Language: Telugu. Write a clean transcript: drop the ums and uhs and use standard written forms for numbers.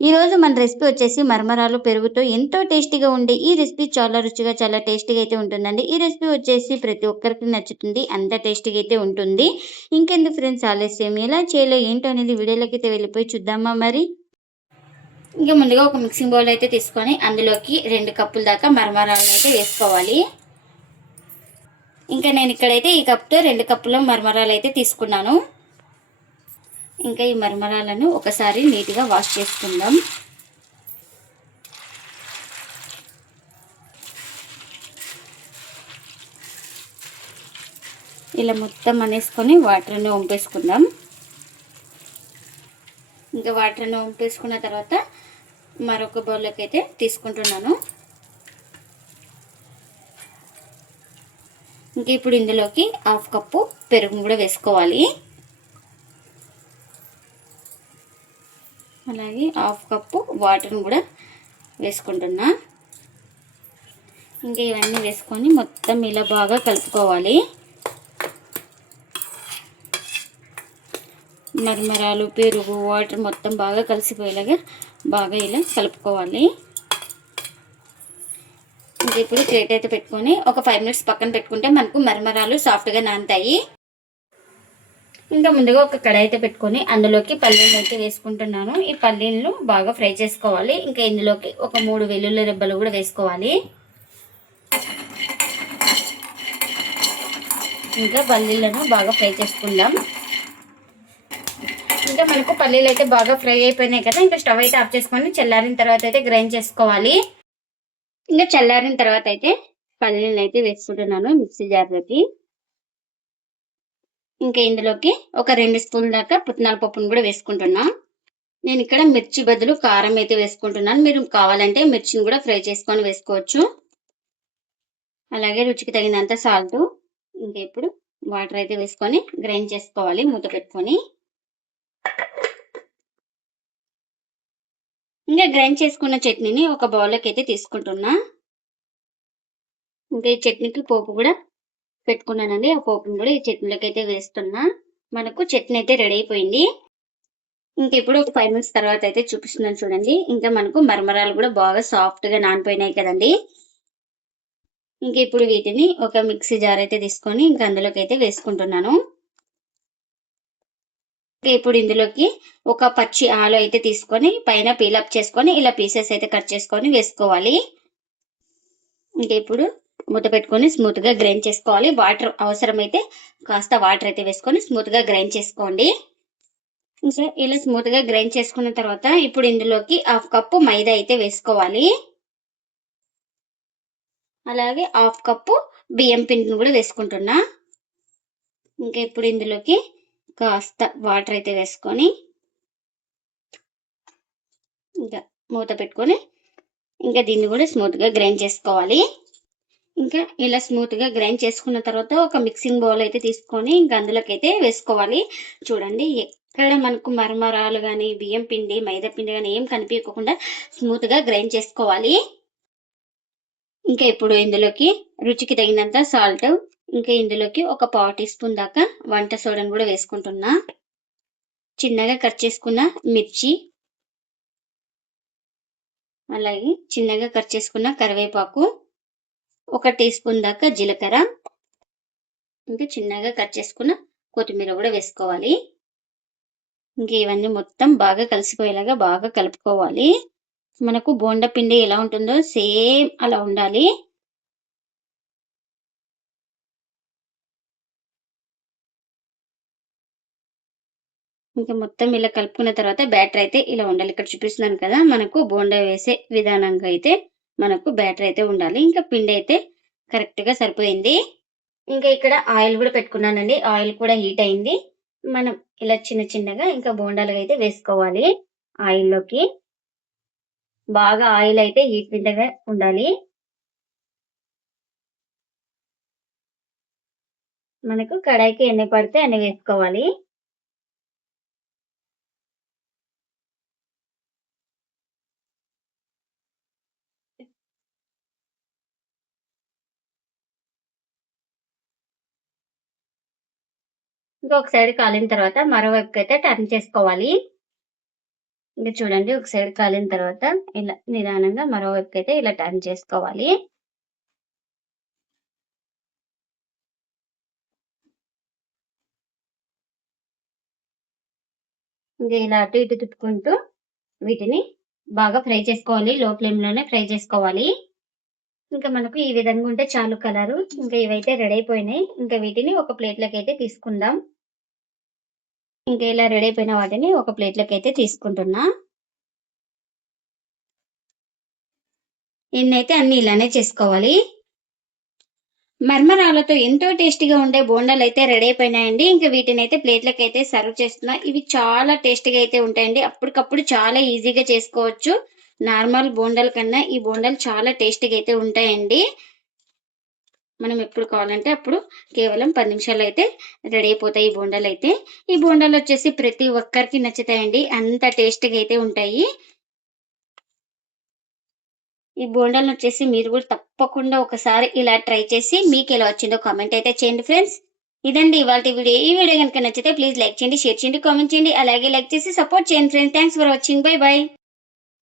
ఈరోజు మన రెసిపీ వచ్చేసి మరమరాలు పెరుగుతో ఎంతో టేస్టీగా ఉండే ఈ రెసిపీ చాలా రుచిగా చాలా టేస్టీగా అయితే ఉంటుందండి. ఈ రెసిపీ వచ్చేసి ప్రతి ఒక్కరికి నచ్చుతుంది. అంత టేస్టీగా అయితే ఉంటుంది. ఇంకెందుకు ఫ్రెండ్స్ ఆలస్యం, ఎలా చేయాలో ఏంటో అనేది వీడియోలోకి అయితే వెళ్ళిపోయి చూద్దామా మరి. ఇంకా ముందుగా ఒక మిక్సింగ్ బౌల్ అయితే తీసుకొని అందులోకి 2 కప్పుల దాకా మరమరాలను అయితే వేసుకోవాలి. ఇంకా నేను ఇక్కడైతే ఈ కప్తో 2 కప్పుల మరమరాలు అయితే తీసుకున్నాను. ఇంకా ఈ మరమరాలను ఒకసారి నీట్గా వాష్ చేసుకుందాం. ఇలా మొత్తం అనేసుకొని వాటర్ని వంపేసుకుందాం. ఇంకా వాటర్ని వంపేసుకున్న తర్వాత మరొక బౌల్లోకి అయితే తీసుకుంటున్నాను. ఇంకా ఇప్పుడు ఇందులోకి 1/2 కప్పు పెరుగును కూడా వేసుకోవాలి. అలాగే 1/2 కప్పు వాటర్ని కూడా వేసుకుంటున్నా. ఇంకా ఇవన్నీ వేసుకొని మొత్తం ఇలా బాగా కలుపుకోవాలి. మరమరాలు, పెరుగు, వాటర్ మొత్తం బాగా కలిసిపోయేలాగా బాగా ఇలా కలుపుకోవాలి. ఇంకా ఇప్పుడు ప్లేట్ అయితే పెట్టుకొని ఒక 5 మినిట్స్ పక్కన పెట్టుకుంటే మనకు మరమరాలు సాఫ్ట్గా నానుతాయి. ఇంకా ముందుగా ఒక కడాయి అయితే పెట్టుకొని అందులోకి పల్లీలు అయితే వేసుకుంటున్నాను. ఈ పల్లీలను బాగా ఫ్రై చేసుకోవాలి. ఇంకా ఇందులోకి ఒక 3 వెల్లుల్లి రెబ్బలు కూడా వేసుకోవాలి. ఇంకా పల్లీలను బాగా ఫ్రై చేసుకుందాం. ఇంకా మనకు పల్లీలు అయితే బాగా ఫ్రై అయిపోయినాయి కదా. ఇంకా స్టవ్ అయితే ఆఫ్ చేసుకొని చల్లారిన తర్వాత అయితే గ్రైండ్ చేసుకోవాలి. ఇంకా చల్లారిన తర్వాత అయితే పల్లీలను అయితే వేసుకుంటున్నాను మిక్సీ జార్లోకి. ఇంకా ఇందులోకి ఒక 2 స్పూన్ల దాకా పుట్నాల పప్పును కూడా వేసుకుంటున్నా. నేను ఇక్కడ మిర్చి బదులు కారం అయితే వేసుకుంటున్నాను. మీరు కావాలంటే మిర్చిని కూడా ఫ్రై చేసుకొని వేసుకోవచ్చు. అలాగే రుచికి తగినంత సాల్ట్. ఇంకా ఇప్పుడు వాటర్ అయితే వేసుకొని గ్రైండ్ చేసుకోవాలి మూత పెట్టుకొని. ఇంకా గ్రైండ్ చేసుకున్న చట్నీని ఒక బౌల్లోకి అయితే తీసుకుంటున్నా. ఇంకా ఈ చట్నీకి పోపు కూడా పెట్టుకున్నానండి. ఆ పోపును కూడా ఈ చట్నీలోకి అయితే వేస్తున్నా. మనకు చట్నీ అయితే రెడీ అయిపోయింది. ఇంకా ఇప్పుడు ఒక 5 మినిట్స్ తర్వాత అయితే చూపిస్తున్నాను చూడండి. ఇంకా మనకు మరమరాలు కూడా బాగా సాఫ్ట్గా నానిపోయినాయి కదండి. ఇంకా ఇప్పుడు వీటిని ఒక మిక్సీ జార్ అయితే తీసుకొని ఇంకా అందులోకి అయితే వేసుకుంటున్నాను. ఇప్పుడు ఇందులోకి ఒక పచ్చి ఆలు అయితే తీసుకొని పైన పీలప్ చేసుకొని ఇలా పీసెస్ అయితే కట్ చేసుకొని వేసుకోవాలి. ఇంకా ఇప్పుడు మూత పెట్టుకొని స్మూత్ గా గ్రైండ్ చేసుకోవాలి. వాటర్ అవసరమైతే కాస్త వాటర్ అయితే వేసుకొని స్మూత్ గా గ్రైండ్ చేసుకోండి. ఇంకా ఇలా స్మూత్ గా గ్రైండ్ చేసుకున్న తర్వాత ఇప్పుడు ఇందులోకి 1/2 కప్పు మైదా అయితే వేసుకోవాలి. అలాగే 1/2 కప్పు బియ్యం పిండిని కూడా వేసుకుంటున్నా. ఇంకా ఇప్పుడు ఇందులోకి కాస్త వాటర్ అయితే వేసుకొని ఇంకా మూత పెట్టుకొని ఇంకా దీన్ని కూడా స్మూత్ గా గ్రైండ్ చేసుకోవాలి. ఇంకా ఇలా స్మూత్ గా గ్రైండ్ చేసుకున్న తర్వాత ఒక మిక్సింగ్ బౌల్ అయితే తీసుకొని ఇంకా అందులోకి అయితే వేసుకోవాలి. చూడండి ఎక్కడ మనకు మరమరాలు కానీ బియ్యం పిండి మైదా పిండి కానీ ఏం కనిపించకుండా స్మూత్ గా గ్రైండ్ చేసుకోవాలి. ఇంకా ఇప్పుడు ఇందులోకి రుచికి తగినంత సాల్ట్, ఇంకా ఇందులోకి ఒక 1/4 టీ స్పూన్ దాకా వంట సోడాను కూడా వేసుకుంటున్నా. చిన్నగా కట్ చేసుకున్న మిర్చి, అలాగే చిన్నగా కట్ చేసుకున్న కరివేపాకు, 1 టీ స్పూన్ దాకా జీలకర్ర, ఇంకా చిన్నగా కట్ చేసుకున్న కొత్తిమీర కూడా వేసుకోవాలి. ఇంకా ఇవన్నీ మొత్తం బాగా కలిసిపోయేలాగా బాగా కలుపుకోవాలి. మనకు బోండా పిండి ఎలా ఉంటుందో సేమ్ అలా ఉండాలి. ఇంకా మొత్తం ఇలా కలుపుకున్న తర్వాత బ్యాటర్ అయితే ఇలా ఉండాలి. ఇక్కడ చూపిస్తున్నాను కదా, మనకు బోండా వేసే విధానంగా అయితే మనకు బ్యాటర్ అయితే ఉండాలి. ఇంకా పిండి అయితే కరెక్ట్ గా సరిపోయింది. ఇంకా ఇక్కడ ఆయిల్ కూడా పెట్టుకున్నానండి. ఆయిల్ కూడా హీట్ అయింది. మనం ఇలా చిన్న చిన్నగా ఇంకా బోండాలు అయితే వేసుకోవాలి. ఆయిల్లోకి బాగా ఆయిల్ అయితే హీట్ మీదగా ఉండాలి. మనకు కడాయికి ఎన్ని పడితే అన్ని వేసుకోవాలి. ఇంకొక సైడ్ కాలిన తర్వాత మరోవైపుకి అయితే టర్న్ చేసుకోవాలి. ఇంకా చూడండి ఒక సైడ్ కాలిన తర్వాత ఇలా నిదానంగా మరో వైపుకైతే ఇలా టర్న్ చేసుకోవాలి. ఇంకా ఇలా అటు ఇటు తిప్పుకుంటూ వీటిని బాగా ఫ్రై చేసుకోవాలి. లో ఫ్లేమ్‌లోనే ఫ్రై చేసుకోవాలి. ఇంకా మనకు ఈ విధంగా ఉంటే చాలు కలరు. ఇంకా ఇవైతే రెడీ అయిపోయినాయి. ఇంకా వీటిని ఒక ప్లేట్‌లోకైతే తీసుకుందాం. ఇంకా ఇలా రెడీ అయిపోయిన వాటిని ఒక ప్లేట్‌లోకైతే తీసుకుంటున్నా. ఎన్నైతే అన్ని ఇలానే చేసుకోవాలి. మరమరాలతో ఎంతో టేస్టీగా ఉండే బోండాలైతే రెడీ అయిపోయినాయండి. ఇంక వీటినైతే ప్లేట్‌లకైతే సర్వ్ చేస్తున్నా. ఇవి చాలా టేస్టీగా అయితే ఉంటాయండి. అప్పటికప్పుడు చాలా ఈజీగా చేసుకోవచ్చు. నార్మల్ బోండాల కన్నా ఈ బోండాలు చాలా టేస్టీగా అయితే ఉంటాయండి. మనం ఎప్పుడు కావాలంటే అప్పుడు కేవలం 10 నిమిషాల్లో అయితే రెడీ అయిపోతాయి ఈ బోండాలైతే. ఈ బోండాలొచ్చేసి ప్రతి ఒక్కరికి నచ్చుతాయండి. అంత టేస్టీగా అయితే ఉంటాయి. ఈ బోండాలనొచ్చేసి మీరు గూడా తప్పకుండా ఒకసారి ఇలా ట్రై చేసి మీకెలా వచ్చిందో కామెంట్ అయితే చేయండి ఫ్రెండ్స్. ఇదండి ఇవాల్టి వీడియో. ఈ వీడియో గనుక నచ్చితే ప్లీజ్ లైక్ చేయండి, షేర్ చేయండి, కామెంట్ చేయండి. అలాగే లైక్ చేసి సపోర్ట్ చేయండి friends. Thanks for watching. By by.